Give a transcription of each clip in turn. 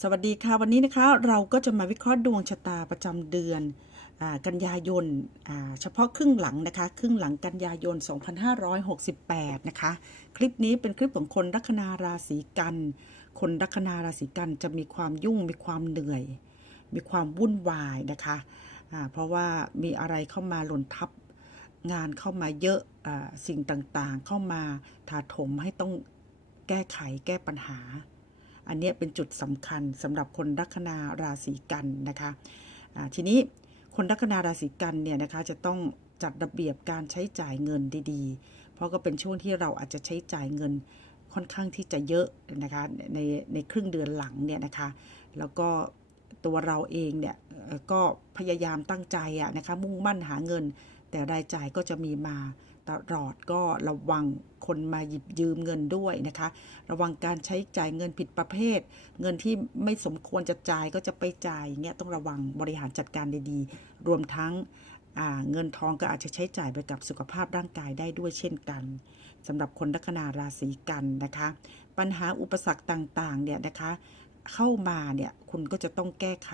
สวัสดีค่ะวันนี้นะคะเราก็จะมาวิเคราะห์ดวงชะตาประจำเดือนอกันยายนเฉพาะครึ่งหลังนะคะ ครึ่งหลังกันยายน 2568 นะคะ คลิปนี้เป็นคลิปของคนลัคนาราศีกัน คนลัคนาราศีกันจะมีความยุ่งมีความเหนื่อย มีความวุ่นวายนะคะเพราะว่ามีอะไรเข้ามาหล่นทับงานเข้ามาเยอะอาสิ่งต่างๆ เข้ามาถาถมให้ต้องแก้ไขแก้ปัญหา อันนี้เป็นจุดสำคัญสำหรับคนลัคนาราศีกันนะคะทีนี้คนลัคนาราศีกันเนี่ยนะคะจะต้องจัดระเบียบการใช้จ่ายเงินดีๆ เพราะก็เป็นช่วงที่เราอาจจะใช้จ่ายเงินค่อนข้างที่จะเยอะนะคะในในครึ่งเดือนหลังเนี่ยนะคะ แล้วก็ ตัวเราเองเนี่ยก็พยายามตั้งใจอะนะคะมุ่งมั่นหาเงิน แต่รายจ่ายก็จะมีมาตลอดก็ระวังคนมาหยิบยืมเงินด้วยนะคะ ระวังการใช้จ่ายเงินผิดประเภท เงินที่ไม่สมควรจะจ่ายก็จะไปจ่ายเงี้ยต้องระวังบริหารจัดการดีๆ รวมทั้งเงินทองก็อาจจะใช้จ่ายไปกับสุขภาพร่างกายได้ด้วยเช่นกันสำหรับคนลัคนาราศีกันนะคะ ปัญหาอุปสรรคต่างๆเนี่ยนะคะ เข้ามาเนี่ยคุณก็จะต้องแก้ไข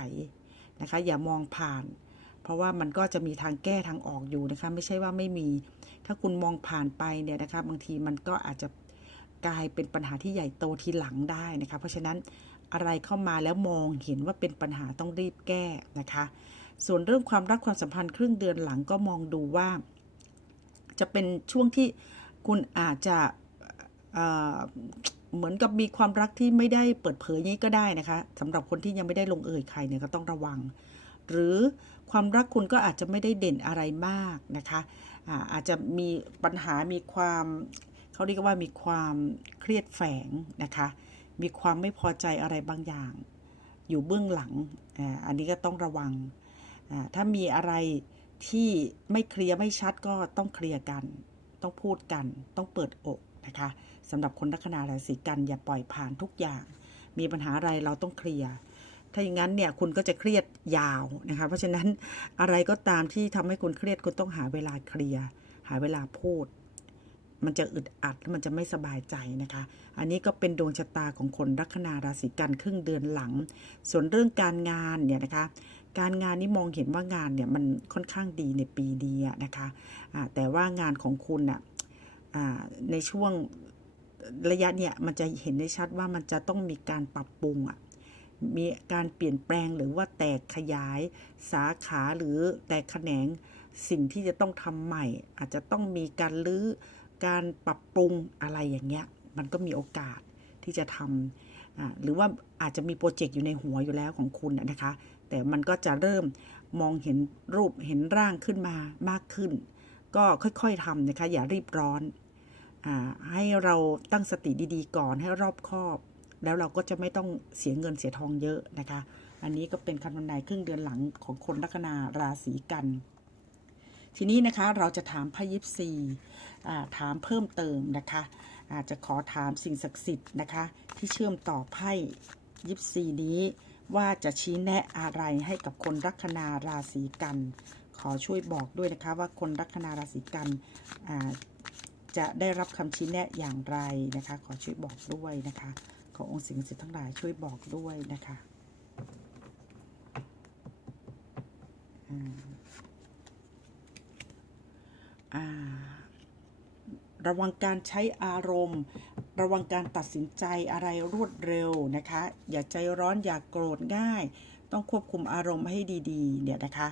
นะคะ อย่ามองผ่าน เพราะว่ามันก็จะมีทางแก้ทางออกอยู่นะคะ ไม่ใช่ว่าไม่มี ถ้าคุณมองผ่านไปเนี่ยนะคะบางทีมันก็อาจจะกลายเป็นปัญหาที่ใหญ่โตทีหลังได้นะคะ เพราะฉะนั้นอะไรเข้ามาแล้วมองเห็นว่าเป็นปัญหาต้องรีบแก้นะคะ ส่วนเรื่องความรักความสัมพันธ์ครึ่งเดือนหลังก็มองดูว่า จะเป็นช่วงที่คุณอาจจะ เหมือนกับมีความรักที่ไม่ได้เปิดเผยนี้ก็ได้นะคะสำหรับคนที่ยังไม่ได้ลงเอยใครเนี่ยก็ต้องระวัง หรือความรักคุณก็อาจจะไม่ได้เด่นอะไรมากนะคะอาจจะมีปัญหามีความเขาเรียกว่ามีความเครียดแฝงนะคะ มีความไม่พอใจอะไรบางอย่าง อยู่เบื้องหลังอันนี้ก็ต้องระวัง ถ้ามีอะไรที่ไม่เคลียร์ไม่ชัดก็ต้องเคลียร์กัน ต้องพูดกัน ต้องเปิดอก นะคะสำหรับคนลัคนาราศีกันอย่าปล่อยผ่านทุกอย่าง มีปัญหาอะไรเราต้องเคลียร์ถ้าอย่างนั้นเนี่ยคุณก็จะเครียดยาวนะคะเพราะฉะนั้นอะไรก็ตามที่ทำให้คุณเครียดคุณต้องหาเวลาเคลียร์หาเวลาพูด มันจะอึดอัดและมันจะไม่สบายใจนะคะ อันนี้ก็เป็นดวงชะตาของคนลัคนาราศีกันครึ่งเดือนหลัง ส่วนเรื่องการงานเนี่ยนะคะ การงานนี่มองเห็นว่างานเนี่ยมันค่อนข้างดีในปีนี้นะคะอ่าแต่ว่างานของคุณน่ะอ่า ในช่วงระยะเนี่ยมันจะเห็นได้ชัดว่ามันจะต้องมีการปรับปรุงอะมีการเปลี่ยนแปลงหรือว่าแตกขยายสาขาหรือแตกแขนงสิ่งที่จะต้องทำใหม่ อาจจะต้องมีการลื้อการปรับปรุงอะไรอย่างเงี้ย มันก็มีโอกาสที่จะทำอ่าหรือว่าอาจจะมีโปรเจกต์อยู่ในหัวอยู่แล้วของคุณนะคะ แต่มันก็จะเริ่มมองเห็นรูปเห็นร่างขึ้นมามากขึ้น ก็ค่อยๆทำนะคะ อย่ารีบร้อนอให้เราตั้งสติดีๆ ก่อนให้รอบคอบ แล้วเราก็จะไม่ต้องเสียเงินเสียทองเยอะนะคะ อันนี้ก็เป็นคำทำนายครึ่งเดือนหลังของคนลัคนาราศีกัน ทีนี้นะคะเราจะถามพระยิปซีถามเพิ่มเติมนะคะอาจจะขอถามสิ่งศักดิ์สิทธิ์นะคะ ที่เชื่อมต่อไพ่ยิปซีนี้ว่าจะชี้แนะอะไรให้กับคนลัคนาราศีกัน ขอช่วยบอกด้วยนะคะว่าคนลัคนาราศีกันจะได้รับคำชี้แนะอย่างไรนะคะ ขอช่วยบอกด้วยนะคะ ขอองค์สิ่งศักดิ์สิทธิ์ทั้งหลายช่วยบอกด้วยนะคะระวังการใช้อารมณ์ ระวังการตัดสินใจอะไรรวดเร็วนะคะ อย่าใจร้อนอย่ากโกรธง่าย ต้องควบคุมอารมณ์ให้ดีๆ เนี่ยนะคะ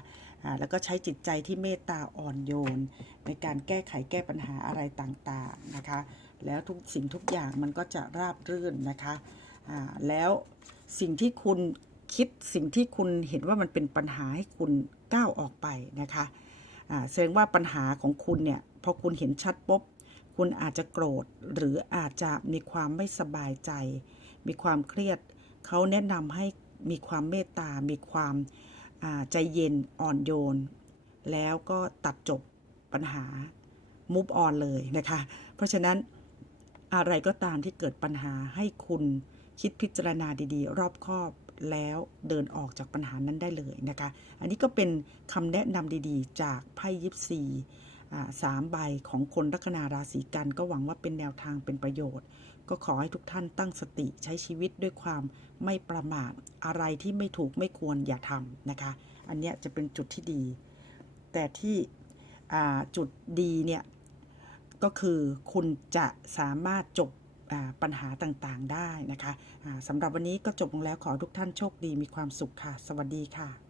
แล้วก็ใช้จิตใจที่เมตตาอ่อนโยน ในการแก้ไขแก้ปัญหาอะไรต่างๆนะคะ แล้วทุกสิ่งทุกอย่างมันก็จะราบรื่นนะคะแล้วสิ่งที่คุณคิดสิ่งที่คุณเห็นว่ามันเป็นปัญหาให้คุณก้าวออกไปนะคะแสดงว่าปัญหาของคุณเนี่ยพอคุณเห็นชัดปุ๊บคุณอาจจะโกรธหรืออาจจะมีความไม่สบายใจ มีความเครียดเขาแนะนำให้มีความเมตตา มีความ ใจเย็นอ่อนโยน แล้วก็ตัดจบปัญหามุฟออนเลยนะคะ เพราะฉะนั้นอะไรก็ตามที่เกิดปัญหาให้คุณคิดพิจารณาดีๆ รอบคอบแล้วเดินออกจากปัญหานั้นได้เลยนะคะ อันนี้ก็เป็นคำแนะนำดีๆ จากไพ่ยิปซี สามใบของคนลัคนาราศีกัน ก็หวังว่าเป็นแนวทางเป็นประโยชน์ ก็ขอให้ทุกท่านตั้งสติใช้ชีวิตด้วยความไม่ประมาทอะไรที่ไม่ถูกไม่ควรอย่าทำนะคะ อันเนี้ยจะเป็นจุดที่ดี แต่ที่จุดดีเนี่ยก็คือคุณจะสามารถจบปัญหาต่างๆได้นะคะสำหรับวันนี้ก็จบลงแล้วขอทุกท่านโชคดีมีความสุขค่ะ สวัสดีค่ะ